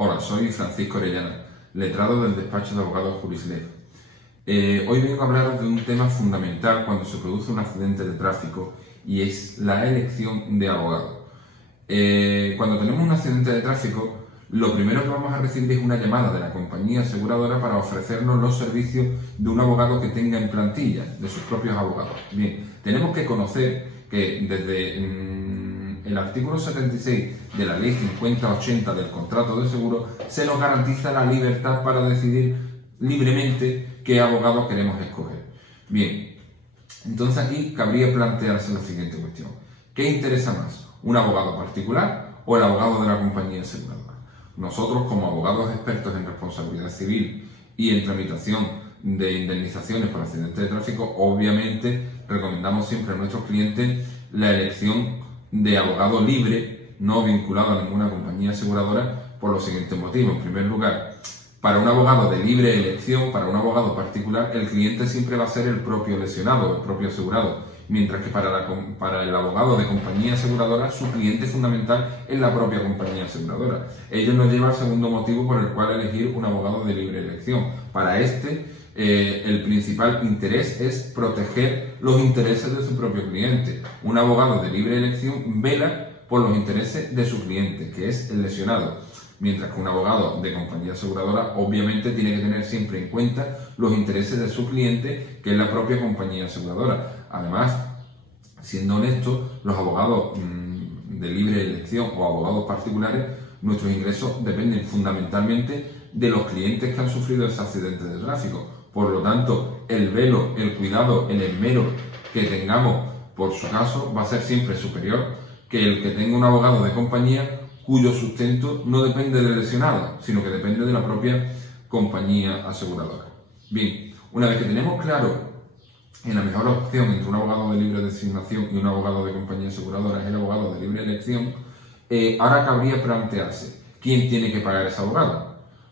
Hola, soy Francisco Orellana, letrado del despacho de abogados Jurislev. Hoy vengo a hablaros de un tema fundamental cuando se produce un accidente de tráfico y es la elección de abogado. Cuando tenemos un accidente de tráfico, lo primero que vamos a recibir es una llamada de la compañía aseguradora para ofrecernos los servicios de un abogado que tenga en plantilla, de sus propios abogados. Bien, tenemos que conocer que desde el artículo 76 de la Ley 5080 del contrato de seguro se nos garantiza la libertad para decidir libremente qué abogado queremos escoger. Bien, entonces aquí cabría plantearse la siguiente cuestión. ¿Qué interesa más? ¿Un abogado particular o el abogado de la compañía aseguradora? Nosotros, como abogados expertos en responsabilidad civil y en tramitación de indemnizaciones por accidentes de tráfico, obviamente recomendamos siempre a nuestros clientes la elección de abogado libre, no vinculado a ninguna compañía aseguradora, por los siguientes motivos. En primer lugar, para un abogado de libre elección, para un abogado particular, el cliente siempre va a ser el propio lesionado, el propio asegurado, mientras que para el abogado de compañía aseguradora, su cliente fundamental es la propia compañía aseguradora. Ello nos lleva al segundo motivo por el cual elegir un abogado de libre elección. Para el principal interés es proteger los intereses de su propio cliente. Un abogado de libre elección vela por los intereses de su cliente, que es el lesionado, mientras que un abogado de compañía aseguradora obviamente tiene que tener siempre en cuenta los intereses de su cliente, que es la propia compañía aseguradora. Además, siendo honestos, los abogados de libre elección o abogados particulares, nuestros ingresos dependen fundamentalmente de los clientes que han sufrido ese accidente de tráfico. Por lo tanto, el velo, el cuidado, el esmero que tengamos por su caso va a ser siempre superior que el que tenga un abogado de compañía cuyo sustento no depende del lesionado, sino que depende de la propia compañía aseguradora. Bien, una vez que tenemos claro que la mejor opción entre un abogado de libre designación y un abogado de compañía aseguradora es el abogado de libre elección, ahora cabría plantearse, ¿quién tiene que pagar ese abogado?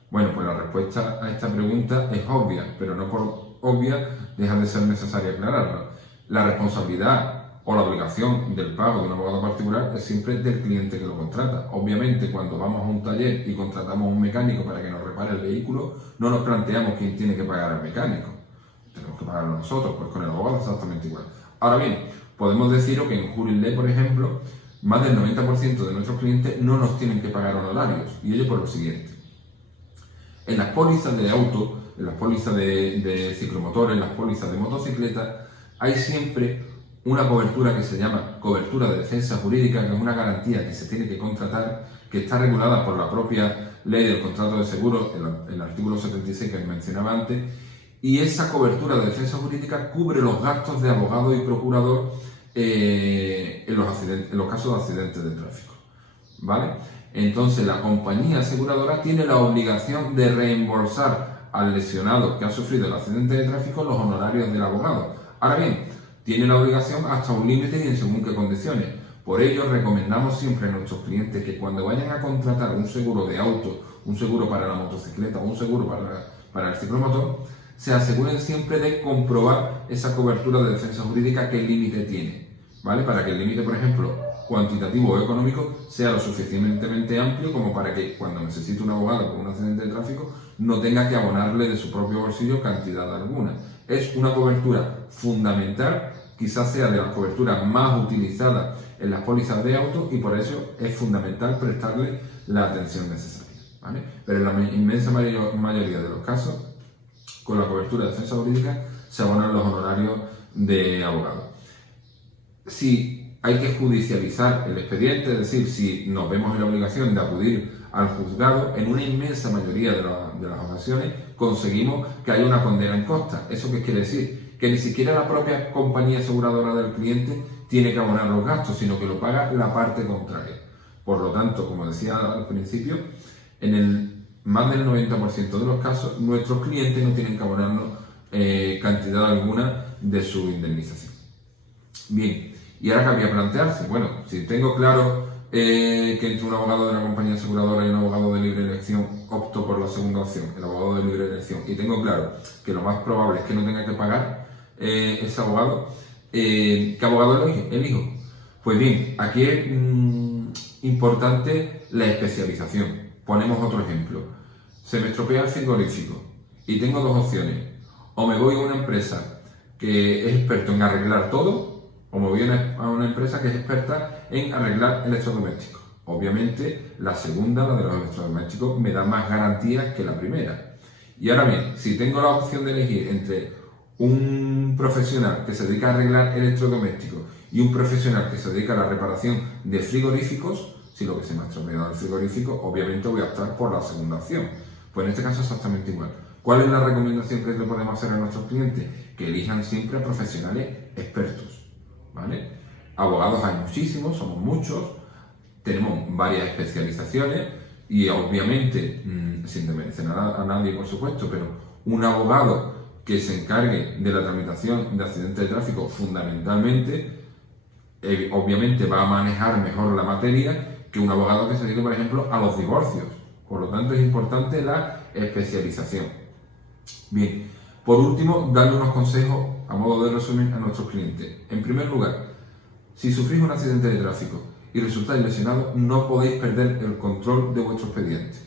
Bueno, pues la respuesta a esta pregunta es obvia, pero no por obvia deja de ser necesaria aclararla. La responsabilidad o la obligación del pago de un abogado particular es siempre del cliente que lo contrata. Obviamente, cuando vamos a un taller y contratamos a un mecánico para que nos repare el vehículo, no nos planteamos quién tiene que pagar al mecánico. Tenemos que pagarlo nosotros, pues con el abogado exactamente igual. Ahora bien, podemos deciros que en Jurislev, por ejemplo, más del 90% de nuestros clientes no nos tienen que pagar honorarios, y ello por lo siguiente. En las pólizas de auto, en las pólizas de ciclomotor, en las pólizas de motocicleta, hay siempre una cobertura que se llama cobertura de defensa jurídica, que es una garantía que se tiene que contratar, que está regulada por la propia ley del contrato de seguros, el artículo 76 que mencionaba antes, y esa cobertura de defensa jurídica cubre los gastos de abogado y procurador en los casos de accidentes de tráfico. ¿Vale? Entonces la compañía aseguradora tiene la obligación de reembolsar al lesionado que ha sufrido el accidente de tráfico los honorarios del abogado. Ahora bien, tiene la obligación hasta un límite y en según qué condiciones. Por ello recomendamos siempre a nuestros clientes que cuando vayan a contratar un seguro de auto, un seguro para la motocicleta o un seguro para el ciclomotor, se aseguren siempre de comprobar esa cobertura de defensa jurídica, qué límite tiene, ¿vale? Para que el límite, por ejemplo, cuantitativo o económico sea lo suficientemente amplio como para que cuando necesite un abogado por un accidente de tráfico no tenga que abonarle de su propio bolsillo cantidad alguna. Es una cobertura fundamental, quizás sea de las coberturas más utilizadas en las pólizas de auto y por eso es fundamental prestarle la atención necesaria, ¿vale? Pero en la inmensa mayoría de los casos, con la cobertura de defensa jurídica se abonan los honorarios de abogado. Si hay que judicializar el expediente, es decir, si nos vemos en la obligación de acudir al juzgado, en una inmensa mayoría de las ocasiones conseguimos que haya una condena en costa. ¿Eso qué quiere decir? Que ni siquiera la propia compañía aseguradora del cliente tiene que abonar los gastos, sino que lo paga la parte contraria. Por lo tanto, como decía al principio, en el más del 90% de los casos, nuestros clientes no tienen que abonarnos cantidad alguna de su indemnización. Bien, y ahora cabría plantearse, bueno, si tengo claro que entre un abogado de una compañía aseguradora y un abogado de libre elección opto por la segunda opción, el abogado de libre elección, y tengo claro que lo más probable es que no tenga que pagar ese abogado, ¿qué abogado elijo? Pues bien, aquí es importante la especialización. ponemos otro ejemplo. Se me estropea el frigorífico y tengo dos opciones. O me voy a una empresa que es experto en arreglar todo, o me voy a una empresa que es experta en arreglar electrodomésticos. Obviamente, la segunda, la de los electrodomésticos, me da más garantías que la primera. Y ahora bien, si tengo la opción de elegir entre un profesional que se dedica a arreglar electrodomésticos y un profesional que se dedica a la reparación de frigoríficos, si lo que se me ha estropeado el frigorífico, obviamente voy a optar por la segunda opción. Pues en este caso exactamente igual. ¿Cuál es la recomendación que le podemos hacer a nuestros clientes? Que elijan siempre a profesionales expertos, ¿vale? Abogados hay muchísimos, somos muchos, tenemos varias especializaciones y obviamente, sin desmerecer a nadie por supuesto, pero un abogado que se encargue de la tramitación de accidentes de tráfico fundamentalmente, obviamente va a manejar mejor la materia que un abogado que se dedique, por ejemplo, a los divorcios. Por lo tanto, es importante la especialización. Bien, por último, darle unos consejos a modo de resumen a nuestros clientes. En primer lugar, si sufrís un accidente de tráfico y resultáis lesionados, no podéis perder el control de vuestro expediente.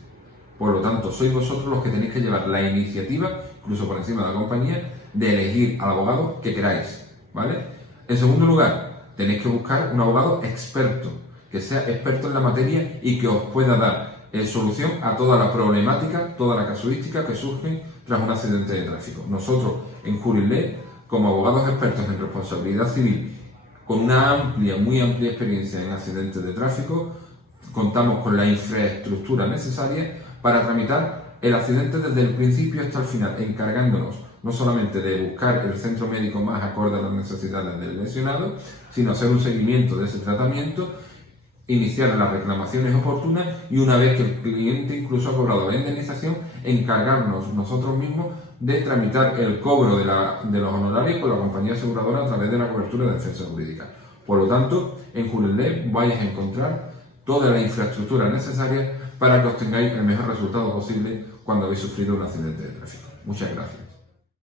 Por lo tanto, sois vosotros los que tenéis que llevar la iniciativa, incluso por encima de la compañía, de elegir al abogado que queráis, ¿vale? En segundo lugar, tenéis que buscar un abogado experto, que sea experto en la materia y que os pueda dar solución a toda la problemática, toda la casuística que surge tras un accidente de tráfico. Nosotros, en Jurislet, como abogados expertos en responsabilidad civil, con una muy amplia experiencia en accidentes de tráfico, contamos con la infraestructura necesaria para tramitar el accidente desde el principio hasta el final, encargándonos no solamente de buscar el centro médico más acorde a las necesidades del lesionado, sino hacer un seguimiento de ese tratamiento, iniciar las reclamaciones oportunas y una vez que el cliente incluso ha cobrado la indemnización, encargarnos nosotros mismos de tramitar el cobro de los honorarios con la compañía aseguradora a través de la cobertura de defensa jurídica. Por lo tanto, en Jurislet vais a encontrar toda la infraestructura necesaria para que obtengáis el mejor resultado posible cuando habéis sufrido un accidente de tráfico. Muchas gracias.